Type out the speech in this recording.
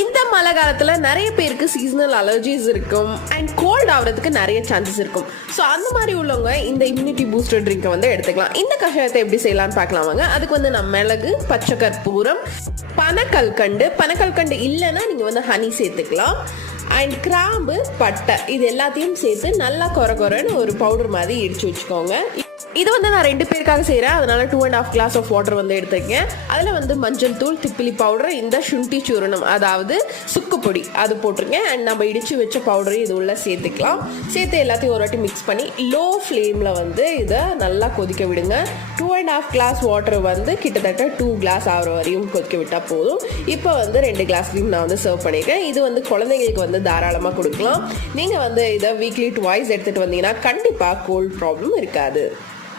இந்த மழை காலத்தில் நிறைய பேருக்கு சீசனல் அலர்ஜிஸ் இருக்கும் அண்ட் கோல்ட் ஆகிறதுக்கு நிறைய சான்சஸ் இருக்கும். ஸோ அந்த மாதிரி உள்ளவங்க இந்த இம்யூனிட்டி பூஸ்டர் ட்ரிங்கை வந்து எடுத்துக்கலாம். இந்த கஷாயத்தை எப்படி செய்யலாம்னு பார்க்கலாம் வாங்க. அதுக்கு வந்து நம்ம மிளகு, பச்சை கற்பூரம், பனக்கல்கண்டு இல்லைன்னா நீங்கள் வந்து ஹனி சேர்த்துக்கலாம். அண்ட் கிராம்பு, பட்டை இது எல்லாத்தையும் சேர்த்து நல்லா கொரன்னு ஒரு பவுடர் மாதிரி இடிச்சு வச்சுக்கோங்க. இது வந்து நான் 2 பேருக்காக செய்கிறேன், அதனால 2.5 கிளாஸ் ஆஃப் வாட்டர் வந்து எடுத்துருக்கேன். அதில் வந்து மஞ்சள் தூள், திப்பிலி பவுடர், இந்த சுண்டி சூரணம் அதாவது சுக்கு பொடி அது போட்டிருக்கேன். அண்ட் நம்ம இடித்து வச்ச பவுடரையும் இது உள்ள சேர்த்துக்கலாம். சேர்த்து எல்லாத்தையும் ஒரு வாட்டி மிக்ஸ் பண்ணி லோ ஃப்ளேமில் வந்து இதை நல்லா கொதிக்க விடுங்க. 2.5 கிளாஸ் வாட்டர் வந்து கிட்டத்தட்ட 2 கிளாஸ் ஆகிற வரையும் கொதிக்க விட்டால் போதும். இப்போ வந்து 2 கிளாஸ்லையும் நான் வந்து சர்வ் பண்ணியிருக்கேன். இது வந்து குழந்தைங்களுக்கு வந்து தாராளமாக கொடுக்கலாம். நீங்கள் வந்து இதை வீக்லி 2 எடுத்துகிட்டு வந்தீங்கன்னா கண்டிப்பாக கோல்ட் ப்ராப்ளம் இருக்காது.